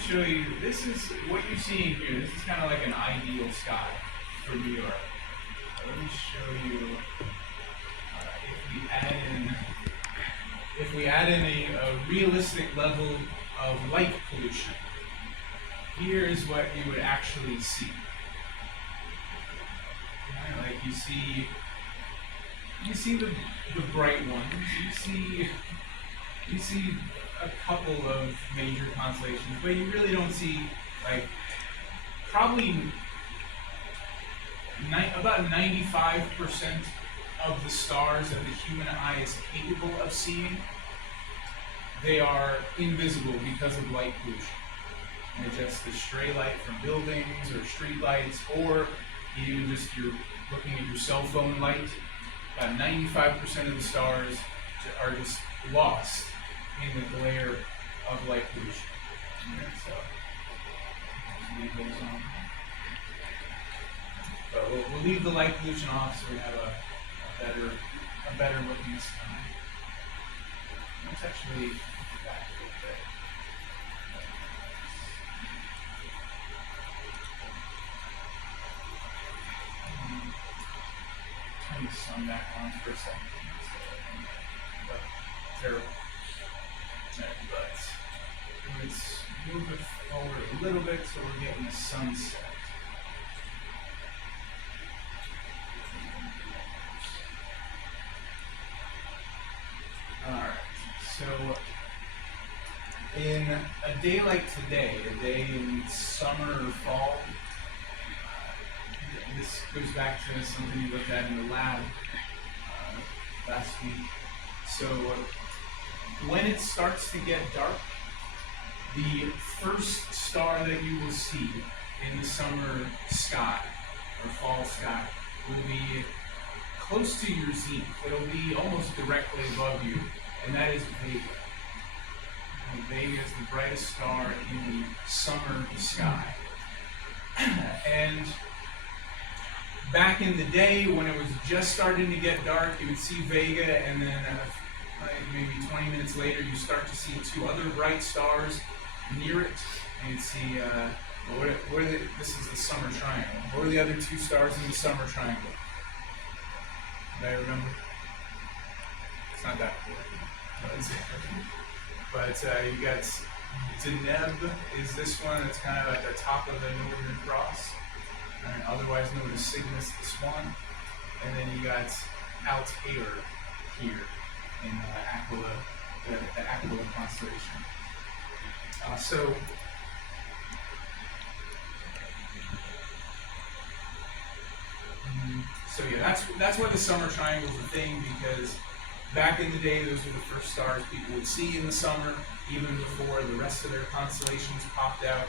show you, this is what you're seeing here. This is kind of like an ideal sky for New York. Let me show you, if we add in a realistic level of light pollution, here is what you would actually see. Like you see the bright ones. You see a couple of major constellations, but you really don't see, like, probably about 95% of the stars that the human eye is capable of seeing. They are invisible because of light pollution. And it's just the stray light from buildings or street lights, or even just you're looking at your cell phone light. About 95% of the stars are just lost in the glare of light pollution. Okay, so leave those on. But we'll leave the light pollution off so we have a better looking sky. Let's actually go back a little bit. Turn the sun back on for a second. But terrible. But let's move it forward a little bit so we're getting the sunset. Alright, so in a day like today, a day in summer or fall, this goes back to something we looked at in the lab last week. So when it starts to get dark, the first star that you will see in the summer sky or fall sky will be close to your zenith. It'll be almost directly above you, and that is Vega. And Vega is the brightest star in the summer sky. And back in the day, when it was just starting to get dark, you would see Vega, and then like maybe 20 minutes later, you start to see two other bright stars near it. And you'd see, this is the summer triangle. What are the other two stars in the summer triangle? Do I remember? It's not that important. But you got Deneb is this one. It's kind of at the top of the Northern Cross, otherwise known as Cygnus the Swan. And then you got Altair here in Aquila, the Aquila constellation. So yeah, that's why the summer triangle is a thing, because back in the day, those were the first stars people would see in the summer, even before the rest of their constellations popped out.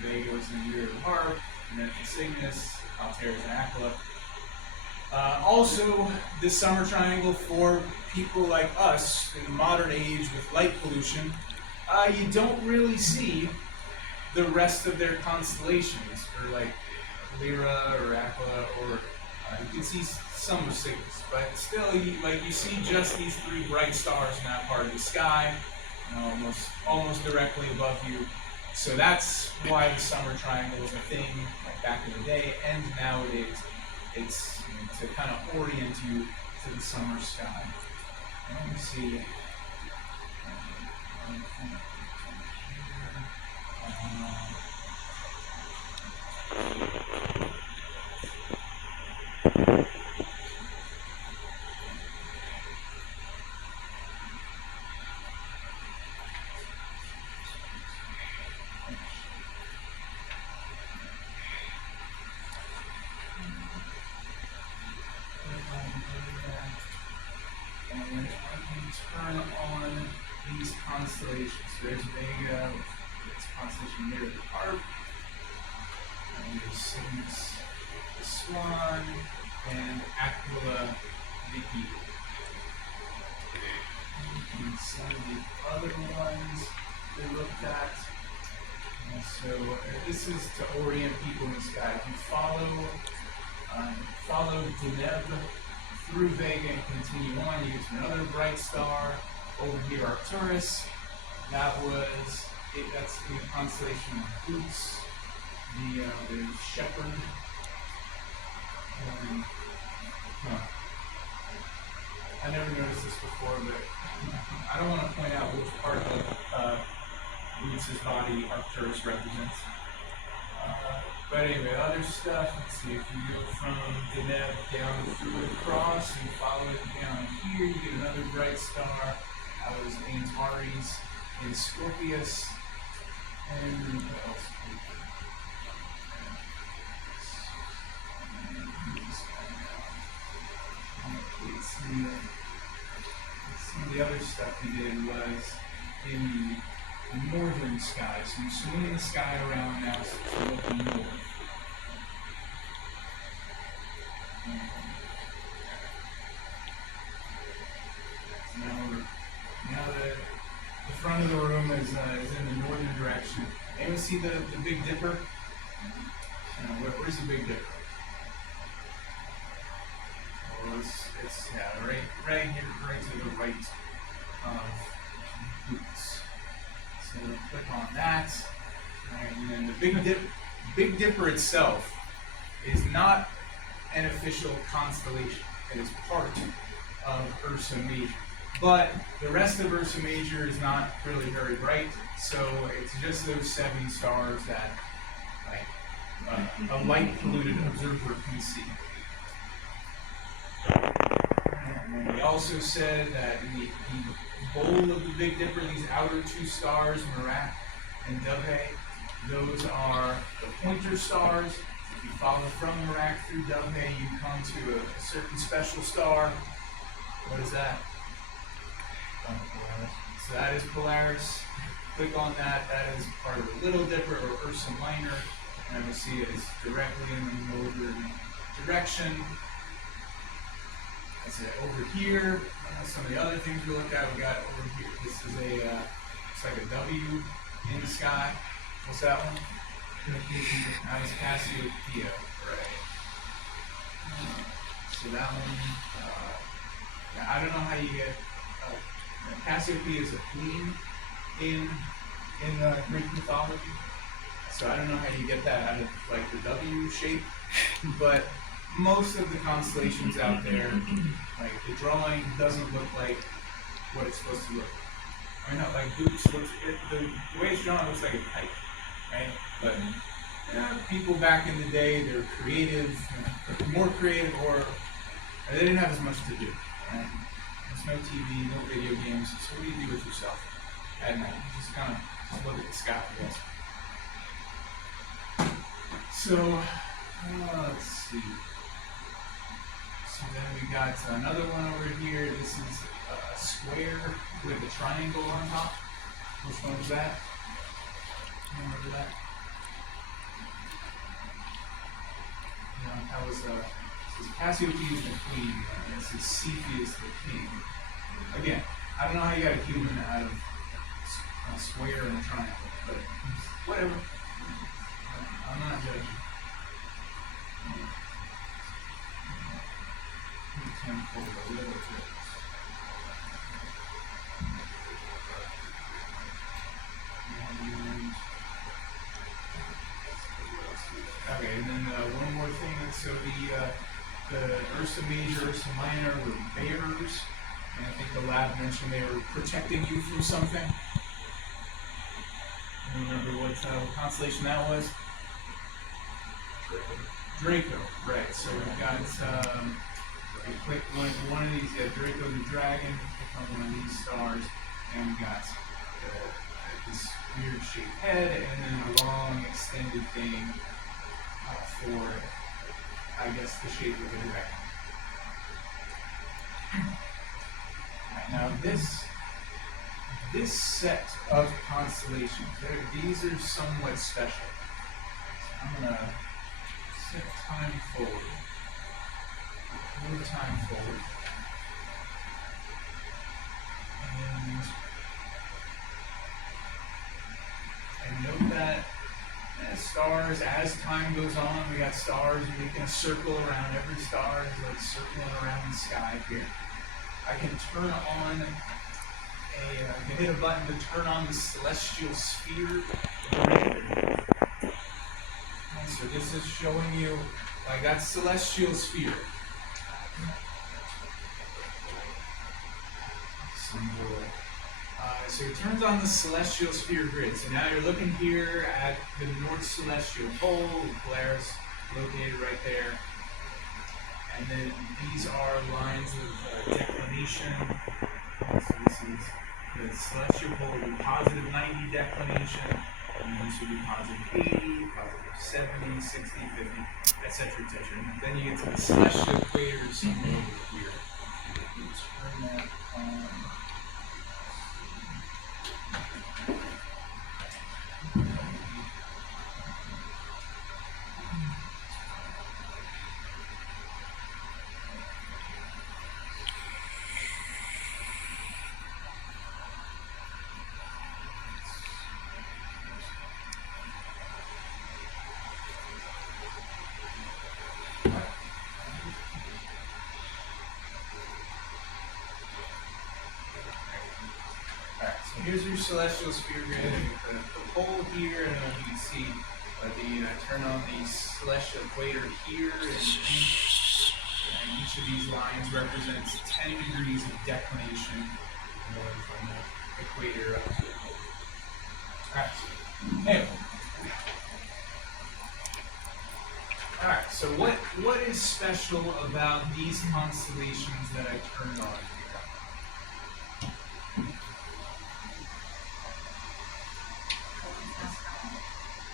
Vega was in the year of the harp, and then Cygnus, Altair is in Aquila. Also, this summer triangle for people like us in the modern age with light pollution, you don't really see the rest of their constellations, or like Lyra or Aquila, or you can see some of Cygnus, but still, you see just these three bright stars in that part of the sky, almost directly above you. So that's why the summer triangle is a thing, like back in the day, and nowadays it's to kind of orient you to the summer sky. Let me see. Turn on these constellations. There's Vega, its constellation near the harp, and there's Cygnus, the Swan, and Aquila, the Eagle. And some of the other ones we looked at. And so this is to orient people in the sky. If you follow Deneb through Vega and continue on, you get to another bright star. Over here, Arcturus. That was that's the constellation of Boots, the shepherd. Huh. I never noticed this before, but I don't want to point out which part of Boots' body Arcturus represents. But anyway, other stuff, let's see, if you go from Deneb down through the cross and follow it down here, you get another bright star. That was Antares in Scorpius. And what else? The other stuff we did was in the northern sky. So you swing in the sky around now, so looking north. So now the front of the room is in the northern direction. Anyone see the Big Dipper? Where's the Big Dipper? Well, it's right here, right to the right of Boots. So click on that. Alright, and then the Big Dipper itself is not an official constellation. It is part of Ursa Major. But the rest of Ursa Major is not really very bright, so it's just those 7 stars that a light polluted observer can see. And then we also said that in the bowl of the Big Dipper, these outer 2 stars, Merak and Dove, those are the pointer stars. If you follow from Merak through Dove, you come to a certain special star. What is that? So that is Polaris. Click on that. That is part of the Little Dipper or Ursa Minor. And you'll see it is directly in the northern direction. That's it. Over here, some of the other things we looked at, we got over here. This is it's like a W in the sky. What's that one? That is Cassiopeia, right? So that one, I don't know how you get. Cassiopeia is a queen in Greek mythology. So I don't know how you get that out of like the W shape, but most of the constellations out there, like the drawing doesn't look like what it's supposed to look like. I mean, not like Boots looks, the way it's drawn looks like a kite, right? But people back in the day, they're creative, more creative, or they didn't have as much to do, right? There's no TV, no video games, so what do you do with yourself at night? You just kind of look at the sky, I guess. So, let's see. So then we got another one over here. This is a square with a triangle on top. Which one was that? Remember that? That was this is Cassiopeia is the queen, and this is Cepheus the king. Again, I don't know how you got a human out of a square and a triangle, but whatever. I'm not judging. Pull a little bit. Okay, and then one more thing. So the Ursa Major, Ursa Minor were bears, and I think the lab mentioned they were protecting you from something. Remember what constellation that was? Draco, right. So we've got, you click one of these, Draco the dragon, click on one of these stars, and we've got this weird shaped head, and then a long extended thing for, I guess, the shape of a dragon. Right, now this set of constellations, these are somewhat special. So I'm going to set time forward. Move time forward. And note that stars, as time goes on, we got stars making a circle around every star, is like circling around the sky here. I can turn on you hit a button to turn on the celestial sphere. So this is showing you like that celestial sphere. So it turns on the celestial sphere grid. So now you're looking here at the North Celestial Pole, the Polaris located right there. And then these are lines of declination. So this is the celestial pole will be positive 90 declination, and this will be positive 80, positive 70, 60, 50, etc., etc. And then you get to the celestial equator somewhere over here. Turn that on. Here's your celestial sphere grid, the pole here, and then you can see turn on the celestial equator here, and each of these lines represents 10 degrees of declination from the equator up here. Alright, anyway. Alright, so what is special about these constellations that I turned on?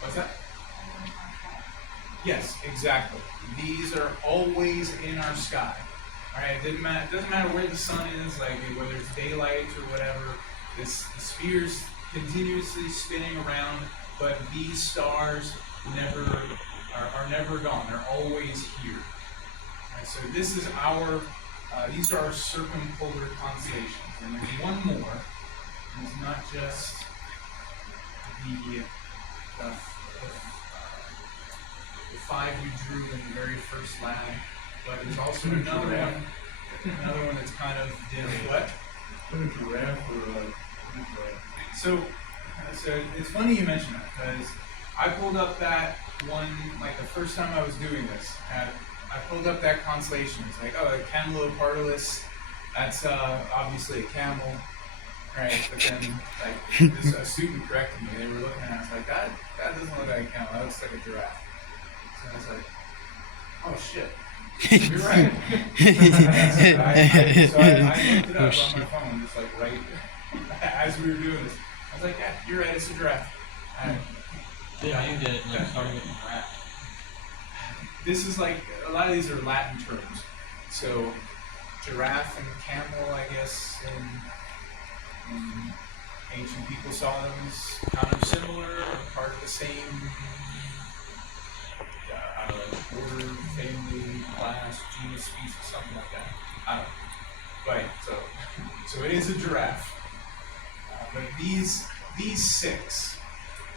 What's that? Yes, exactly. These are always in our sky. All right, it doesn't matter where the sun is, like whether it's daylight or whatever. The sphere's continuously spinning around, but these stars are never gone. They're always here. All right, so this is these are our circumpolar constellations, and there's one more. And it's not just the five we drew in the very first lab, but there's also another one that's kind of dim. What? Put a giraffe or a so it's funny you mention that, because I pulled up that one, like the first time I was doing this, I pulled up that constellation. It's like, oh, a camelopardalis, that's obviously a camel. Right, but then like a student corrected me. They were looking at it, I was like, that doesn't look like a camel, that looks like a giraffe. So I was like, oh shit. You're right. So I looked it up on my phone, just like right as we were doing this. I was like, yeah, you're right, it's a giraffe. Yeah, you did it, and starting with the giraffe. This is like, a lot of these are Latin terms. So giraffe and camel, I guess, ancient people saw them as kind of similar, part of the same order, family, class, genus, species, something like that. I don't know. Right, so it is a giraffe. But these six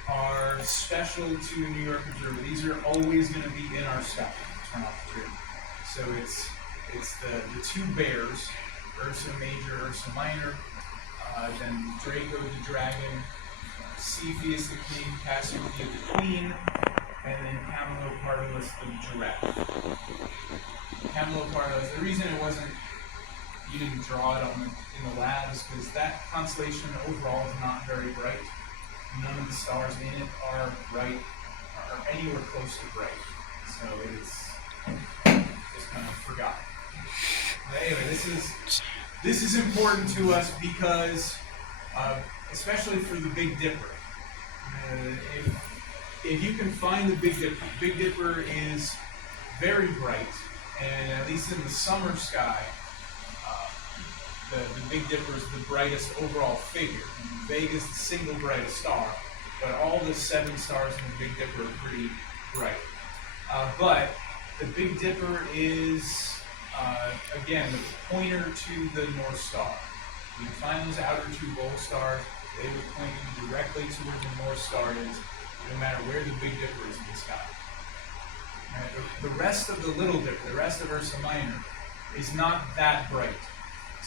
are special to New York Observer. These are always going to be in our sky. Turn off the grid. So it's the two bears, Ursa Major, Ursa Minor. Then Draco the dragon, Cepheus the king, Cassiopeia the queen, and then Camelopardalis the giraffe. Camelopardalis, the reason you didn't draw it in the lab is because that constellation overall is not very bright. None of the stars in it are bright, or anywhere close to bright. So it's just kind of forgotten. But anyway, this is important to us because, especially for the Big Dipper, if you can find the Big Dipper is very bright, and at least in the summer sky, the Big Dipper is the brightest overall figure. Vega is the single brightest star, but all the 7 stars in the Big Dipper are pretty bright. But the Big Dipper is again, the pointer to the North Star. You can find those outer 2 bowl stars, they would point you directly to where the North Star is, no matter where the Big Dipper is in the sky. Right, the rest of the Little Dipper, the rest of Ursa Minor, is not that bright.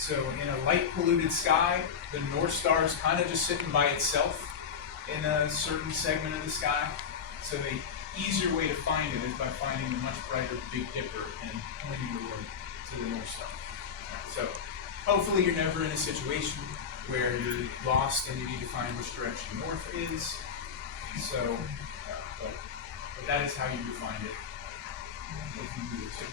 So in a light polluted sky, the North Star is kind of just sitting by itself in a certain segment of the sky. So the easier way to find it is by finding the much brighter Big Dipper and pointing the way to the North Star. So hopefully you're never in a situation where you're lost and you need to find which direction north is. So, but that is how you would find it if you needed to.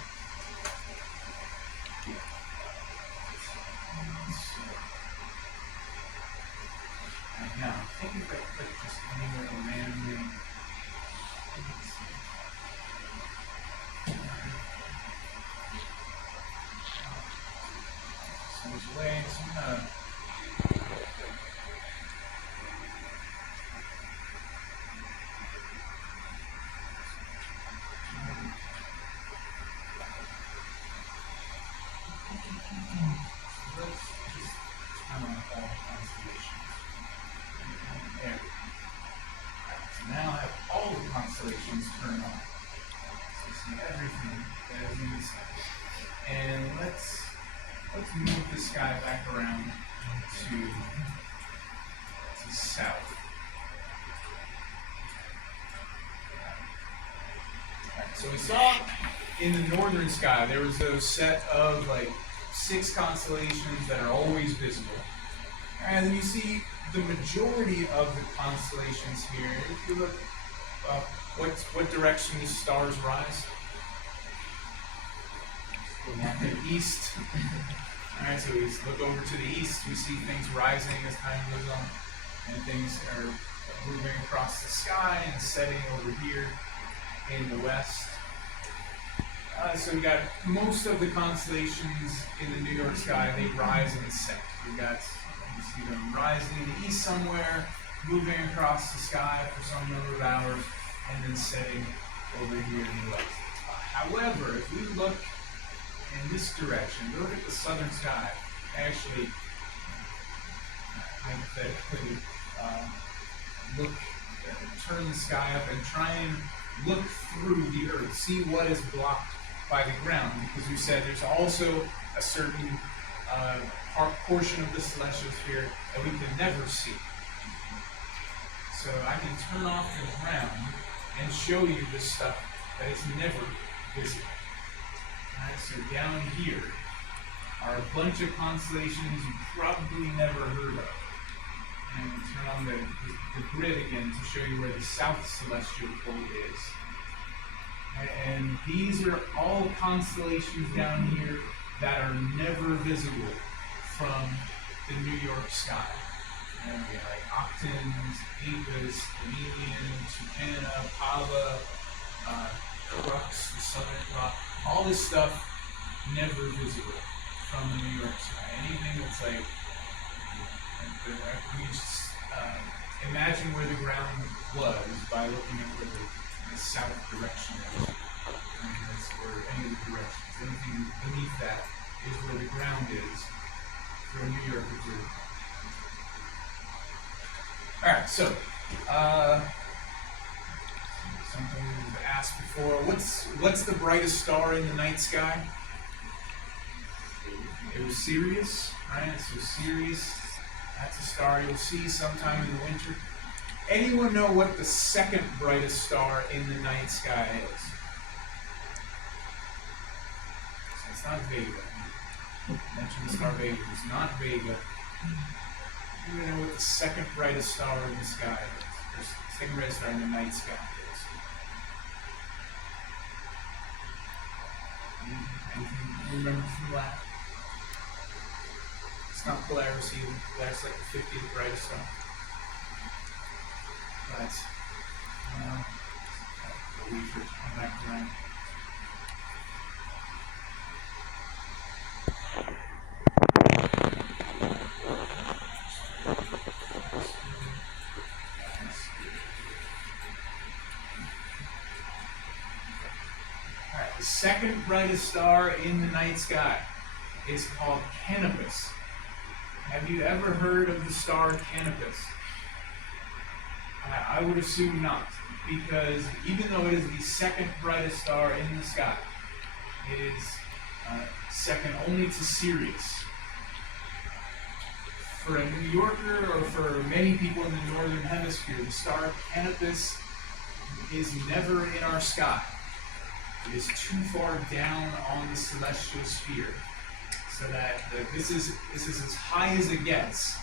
And now, I think if I click just anywhere randomly. So there's ways, I'm gonna let's just turn on all constellations. There. Alright, so now I have all the constellations turned on. So you see everything that is in the sky. And let's move this guy back around to south. Alright, so we saw in the northern sky there was those set of like 6 constellations that are always visible. And then you see the majority of the constellations here. If you look up, what direction the stars rise? The east. Alright, so we look over to the east, we see things rising as time goes on, and things are moving across the sky and setting over here in the west. So we got most of the constellations in the New York sky, they rise and set. You see them rising in the east somewhere, moving across the sky for some number of hours, and then setting over here in the west. However, if we look in this direction, look at the southern sky, actually, hypothetically, turn the sky up and try and look through the earth, see what is blocked by the ground, because we said there's also a certain portion of the celestial sphere that we can never see. So I can turn off the ground and show you the stuff that is never visible. Alright, so down here are a bunch of constellations you probably never heard of. And turn on the grid again to show you where the south celestial pole is. And these are all constellations down here that are never visible from the New York sky. And we have like Octans, Apis, Chameleon, Tucana, Pava, Crux, the Southern Cross, all this stuff never visible from the New York sky. Anything that's like, we just imagine where the ground was by looking at where the south direction is. And that's where any of the directions. Anything beneath that is where the ground is for a New York observer. Alright, so something we've asked before. What's the brightest star in the night sky? It was Sirius, right? So Sirius, that's a star you'll see sometime in the winter. Anyone know what the second brightest star in the night sky is? So it's not Vega. I mentioned the star Vega. It's not Vega. You know what the second brightest star in the sky is? Or second brightest star in the night sky is? Anything you remember from that? It's not Polaris either. That's like the 50th brightest star. But, wait for it to come back around. Alright, the second brightest star in the night sky is called Canopus. Have you ever heard of the star Canopus? I would assume not, because even though it is the second brightest star in the sky, it is second only to Sirius. for a New Yorker or for many people in the Northern Hemisphere, the star Canopus is never in our sky. It is too far down on the celestial sphere, so that this is as high as it gets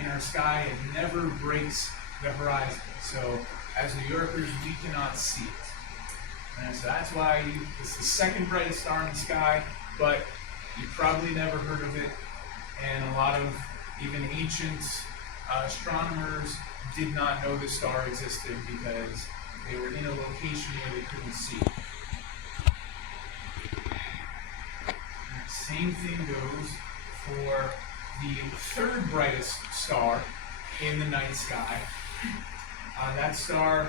in our sky. It never breaks the horizon. So as New Yorkers, we cannot see it. And so that's why it's the second brightest star in the sky, but you probably never heard of it. And a lot of even ancient astronomers did not know the star existed because they were in a location where they couldn't see it. And the same thing goes for the third brightest star in the night sky. That star,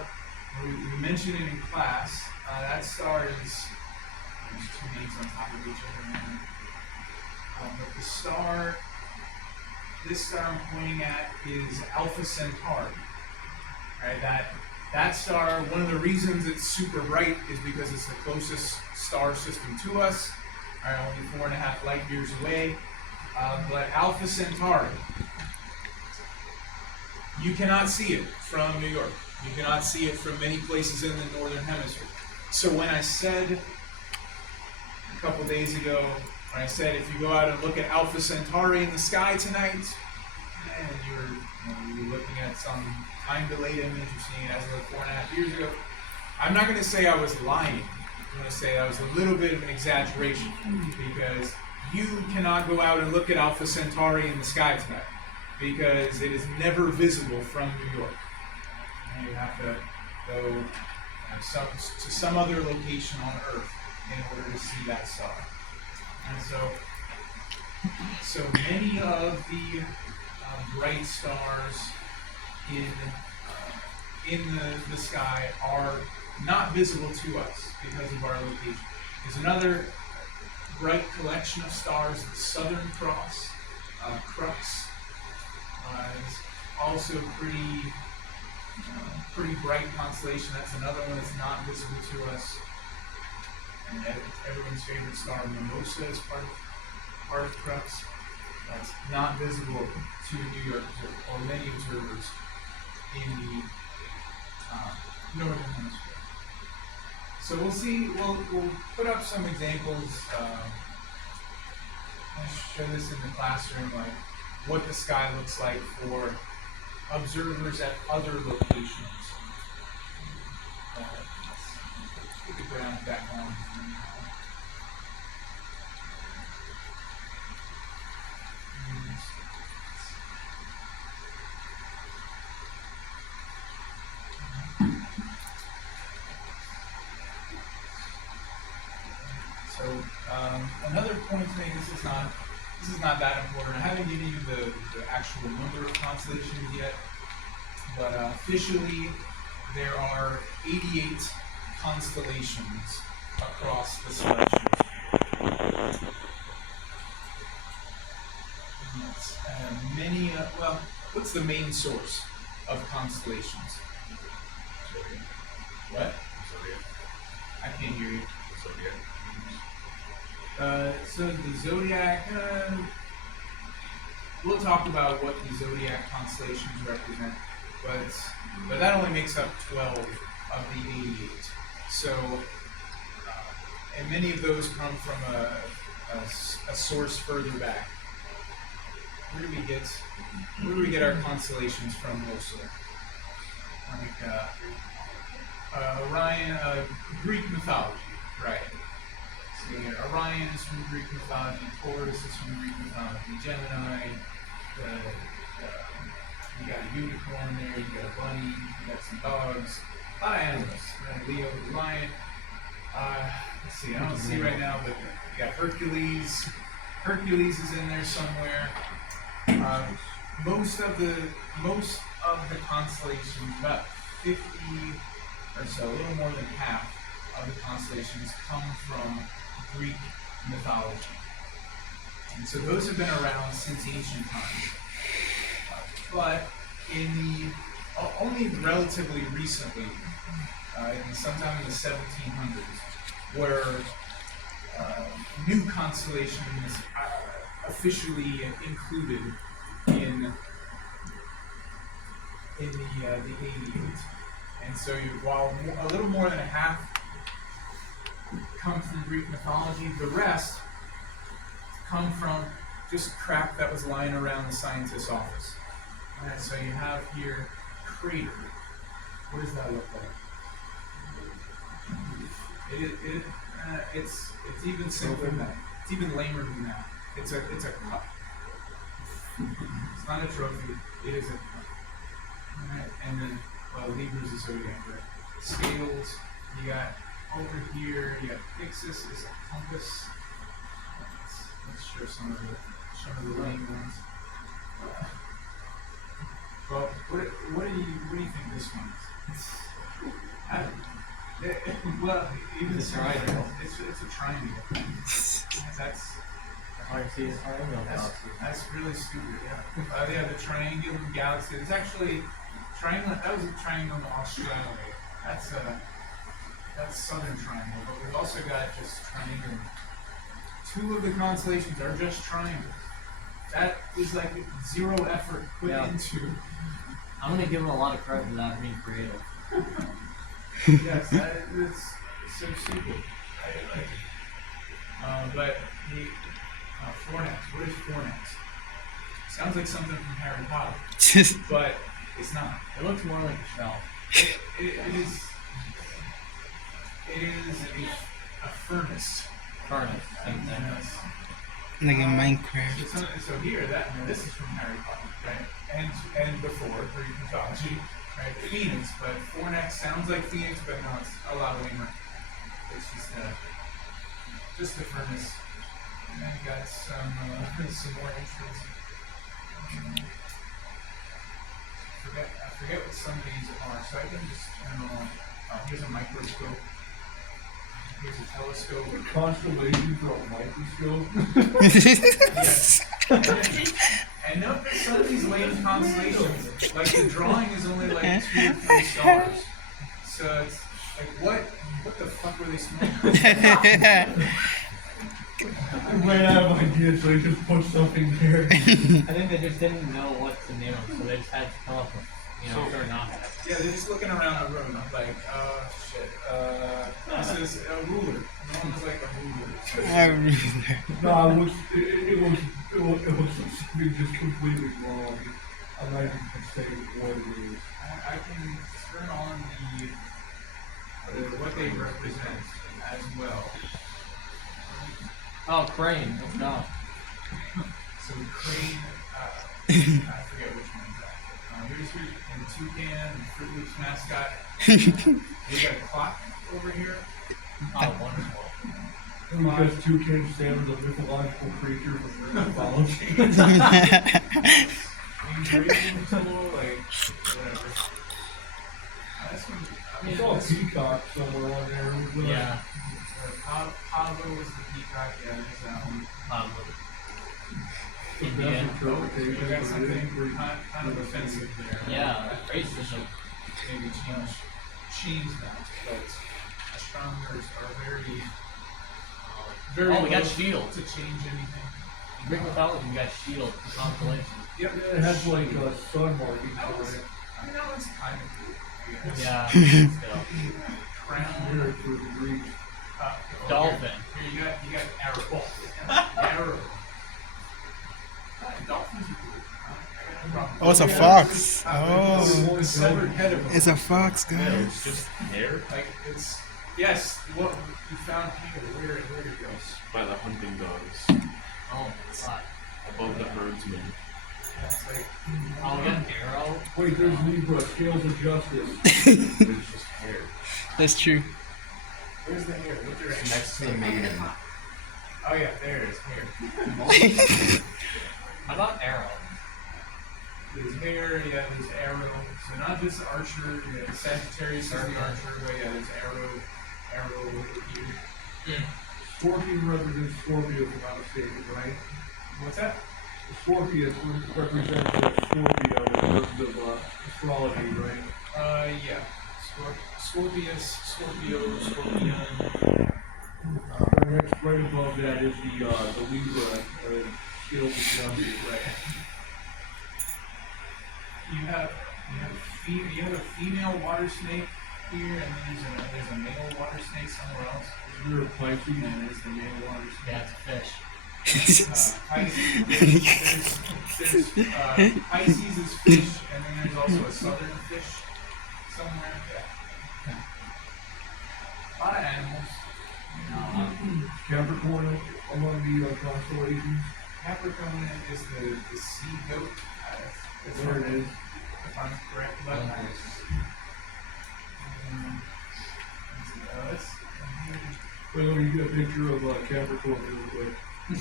we mentioned it in class. That star is, there's two names on top of each other. But the star, this star I'm pointing at is Alpha Centauri. Right, that star, one of the reasons it's super bright is because it's the closest star system to us. Right, only 4.5 light years away. But Alpha Centauri, you cannot see it from New York. You cannot see it from many places in the Northern Hemisphere. So when I said a couple days ago, when I said if you go out and look at Alpha Centauri in the sky tonight, and you were looking at some time-delayed image, you're seeing it as of 4.5 years ago, I'm not going to say I was lying. I'm going to say that was a little bit of an exaggeration, because you cannot go out and look at Alpha Centauri in the sky tonight, because it is never visible from New York. And you have to go to some other location on Earth in order to see that star. And so many of the bright stars in the sky are not visible to us because of our location. There's another bright collection of stars, the Southern Cross, Crux, is also pretty bright constellation. That's another one that's not visible to us. And everyone's favorite star, Mimosa, is part of Crux. That's not visible to New York or many observers in the Northern Hemisphere. So we'll see. We'll put up some examples. I'll show this in the classroom, like what the sky looks like for observers at other locations. We could go down back on. So another point to make, this is not that important. I haven't given you the actual number of constellations yet, but officially there are 88 constellations across the celestial sphere. Many, well, what's the main source of constellations? What? I can't hear you. So the zodiac, we'll talk about what the zodiac constellations represent, but that only makes up 12 of the 88. So, and many of those come from a source further back. Where do we get our constellations from mostly? Like Orion, Greek mythology, right? So Orion is from Greek mythology, Taurus is from Greek mythology, Gemini, you got a unicorn there, you got a bunny, you got some dogs, a lot of animals, right? Leo, the lion. Let's see, I don't see right now, but you got Hercules. Hercules is in there somewhere. Most of the constellations, about 50 or so, a little more than half of the constellations come from Greek mythology. And so those have been around since ancient times. But only relatively recently, sometime in the 1700s, were new constellations officially included in the 88, and so while a little more than a half come from Greek mythology, the rest come from just crap that was lying around the scientist's office. Alright, so you have here crater. What does that look like? It's even simpler than that. It's even lamer than that. It's a cup. It's not a trophy. It is a cup. Alright, and then Libra's a zodiac, right? Scales. You got over here. You got Pyxis is a compass. Let's show some of the lame ones. Well, what do you think this one is? Well, even It's a triangle. It's a triangle. That's Oh, you see this triangle? that's really stupid. Yeah. Yeah, the triangular galaxy. It's actually triangle. That was a triangle in Australia. That's southern triangle. But we've also got just triangle. 2 of the constellations are just triangles. That is like 0 effort put into. I'm gonna give him a lot of credit for that being creative. Yes, that is so stupid. I like it. But the Fornax, what is Fornax? Sounds like something from Harry Potter, but it's not. It looks more like a shell. It is a furnace. Furnace, same thing. Yes. Like in Minecraft. So here, this is from Harry Potter, right? And before Greek mythology, right? Phoenix, but Fornax sounds like Phoenix, but no, it's a lot lamer. It's just a furnace. And then you got some more entries. I forget what some of these are, so I can just turn them on. Here's a microscope. Here's a telescope. Constellation for a microscope. Yes. And note that some of these lame constellations, like the drawing is only like 2 or 3 stars. So it's like, what the fuck were they smoking? I ran out of ideas, so I just put something there. I think they just didn't know what to name them, so they just had to come up with, certain objects. Yeah, they're just looking around the room, like, shit. This is a ruler. No one was like a ruler. No, it was something just completely wrong. I'm not even gonna say what it is. I can turn on what they represent as well. Oh, crane. Let's go. So crane, I forget which one exactly. Here's and toucan and Fruit Loops mascot. We got a clock over here. Oh, wonderful. Because toucan stand as a mythological creature from Greek mythology. Engraving tool, like whatever. That's one. I saw a peacock somewhere on there. Yeah. Pavo was the peacock. Yeah, there's that one. Indian. We got something kind of offensive there. Yeah, racism. Maybe change that, but astronomers are very Oh, we got loath shield. to change anything. In Greek mythology, we got shield, the constellation. Yep. It has like a sun marking That on was, it. I mean, that was kind of cool. I guess. Yeah. Still. Crown. Here for the Greeks. Dolphin. Here you got arrow. Arrow. Dolphins are cool. I got no problem. Oh, it's a fox. Oh, The severed head of a it's a fox, guys. Just hair like it's yes. What you found here? Where did it go? by the hunting dogs Oh, God. above the herdsmen. Yeah, it's like Oh, we got an arrow. Wait, there's Libra, Scales of Justice. It's just hair. That's true. where's the hair? What direction? Next to the maiden. Oh yeah, there it is. Hair. How about arrow? There's hair. Yeah, there's arrow. So not just archer. Yeah, Sagittarius is the archer, but yeah, there's arrow over here. Scorpion represents Scorpio, if I'm not mistaken, right? What's that? Scorpius represents Scorpio in terms of astrology, right? Yeah. Scorpius, Scorpio, Scorpion. Right above that is the Libra, Scales of Justice. Right. you have a female water snake here, and then there's a male water snake somewhere else. You're a Pisces. And there's the male water snake. Yeah, it's a fish. There's Pisces is fish, and then there's also a southern fish somewhere. Yeah. A lot of animals. Capricorn among the constellations. Capricorn is the sea goat. That's There it is. if I'm correct. But let's Wait, let me get a picture of Capricorn real quick. I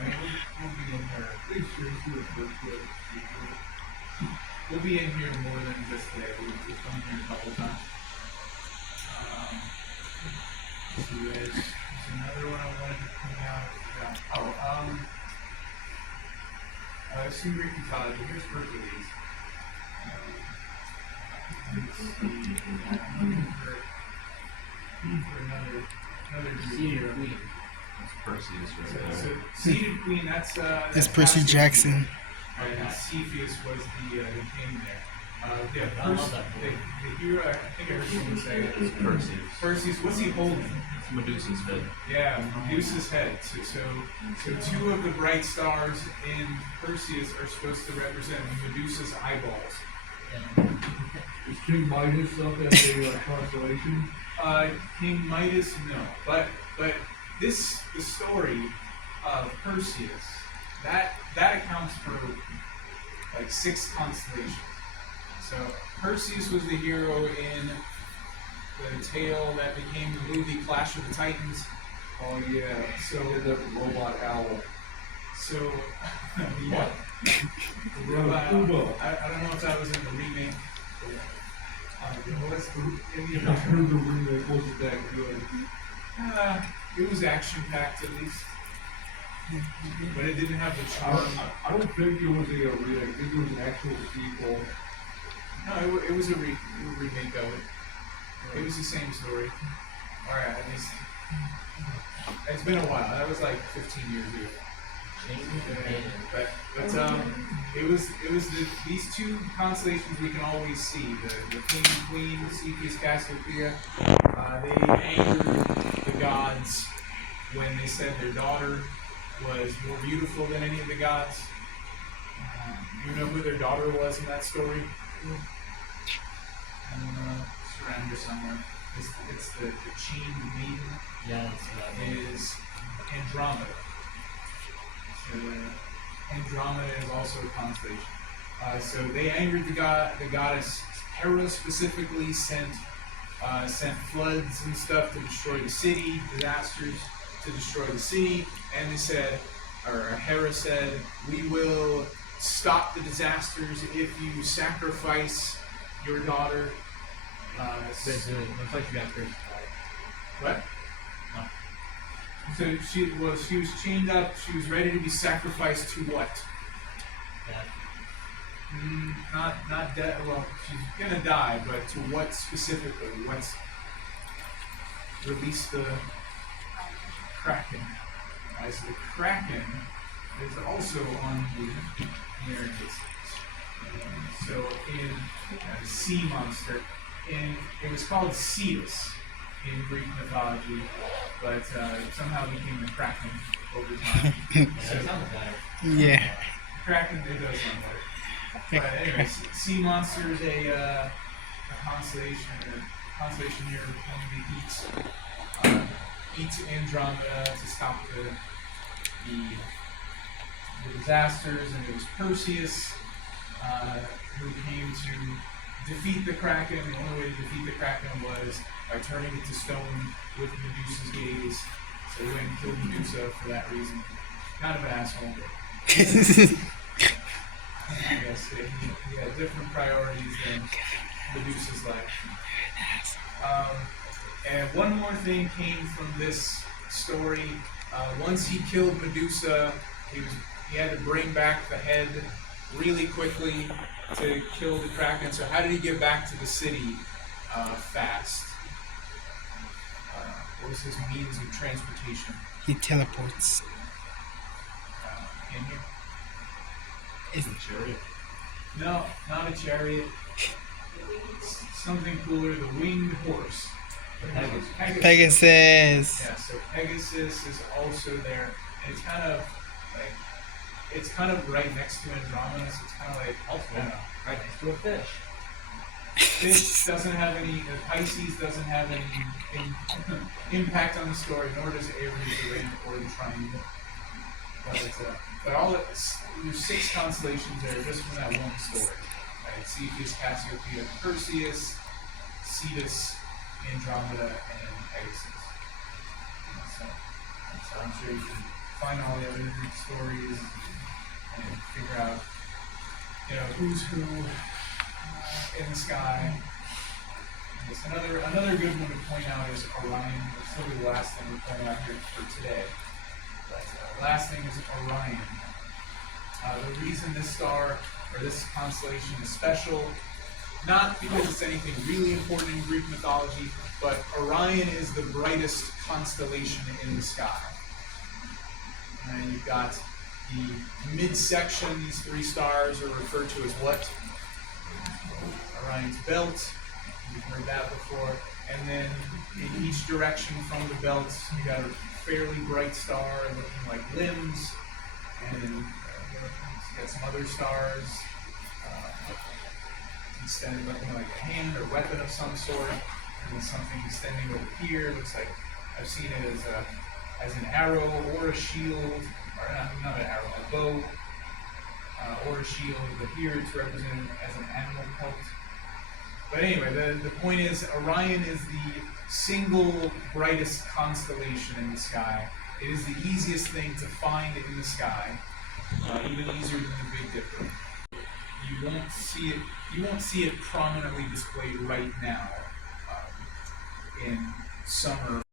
mean, we'll be in here. Make sure you see the first one. We'll be in here more than just today. We'll come here a couple times. So there's another one I wanted to point out. Some Greek mythology. Here's Hercules. Let's see. I'm looking for another Greek Seated hero. queen. That's Perseus right So there. seated queen. That's That's Percy Jackson. And Cepheus was the king there. Yeah, I love that the hero. I think I heard someone say it. It's Perseus. Perseus. What's he holding? It's Medusa's head. Yeah, Medusa's head. So two of the bright stars in Perseus are supposed to represent Medusa's eyeballs. Yeah. Is King Midas up at the constellation? King Midas, no, but the story of Perseus that accounts for like 6 constellations. So Perseus was the hero in the tale that became the movie Clash of the Titans. Oh yeah. So The robot owl. So yeah. The Robot- Ubo. I don't know if that was in the remake. What's the I heard the remake wasn't that good. it was action packed at least, but it didn't have the charm. I don't think it was a remake. I think it was an actual sequel. No, it was a remake of it. It was the same story. All right, at least it's been a while. That was like 15 years ago. But it was these 2 constellations we can always see, the king and queen, Cepheus, Cassiopeia. They angered the gods when they said their daughter was more beautiful than any of the gods. You know who their daughter was in that story? It's around here somewhere. It's the chained maiden. Yeah, it's Is Andromeda. So Andromeda is also a constellation. So they angered the goddess Hera specifically sent floods and stuff to destroy the city, disasters to destroy the city, and they said, or Hera said, we will stop the disasters if you sacrifice your daughter. basically looks like you got crucified. What? No. So she was chained up. She was ready to be sacrificed to what? Yeah. Not dead. Well, she's gonna die, but to what specifically? What's release the Kraken? Right, so the Kraken is also on the here it is. So in sea monster, it was called Cetus in Greek mythology, but somehow became the Kraken over time. Yeah, that sounds better. Yeah. Kraken, it does sound better. But anyway, sea monster is a constellation. A constellation here only eats Andromeda to stop the disasters, and it was Perseus who came to defeat the Kraken. The only way to defeat the Kraken was by turning it to stone with Medusa's gaze. So he went and killed Medusa for that reason. Kind of an asshole. Yes, he had different priorities than Medusa's life. And one more thing came from this story. Once he killed Medusa, he had to bring back the head really quickly to kill the Kraken. So how did he get back to the city fast? What was his means of transportation? He teleports. In here? Is it chariot? No, not a chariot. It's something cooler, the winged horse. Pegasus. Pegasus. Yeah, so Pegasus is also there, and it's kind of like right next to Andromeda, so it's kind of like Also, I don't know. right next to a fish. Fish doesn't have any. Pisces doesn't have any impact on the story, nor does Aries or the triangle. But there's 6 constellations there just from that one story. Right? Cepheus, Cassiopeia, Perseus, Cetus, Andromeda, and Pegasus. So I'm sure you can find all the other Greek stories and figure out, who's who in the sky. I guess another good one to point out is Orion. It's probably the last thing we're pointing out here for today. But last thing is Orion. The reason this star or this constellation is special, not because it's anything really important in Greek mythology, but Orion is the brightest constellation in the sky. And you've got the midsection, these 3 stars are referred to as what? Orion's belt. You've heard that before. And then in each direction from the belt, you got a fairly bright star looking like limbs, and then you got some other stars extended looking like a hand or weapon of some sort, and then something extending over here. Looks like I've seen it as an arrow or a shield, or not an arrow, a bow or a shield. But here it's represented as an animal pelt. But anyway, the point is, Orion is the single brightest constellation in the sky. It is the easiest thing to find in the sky, even easier than the Big Dipper. You won't see it prominently displayed right now in summer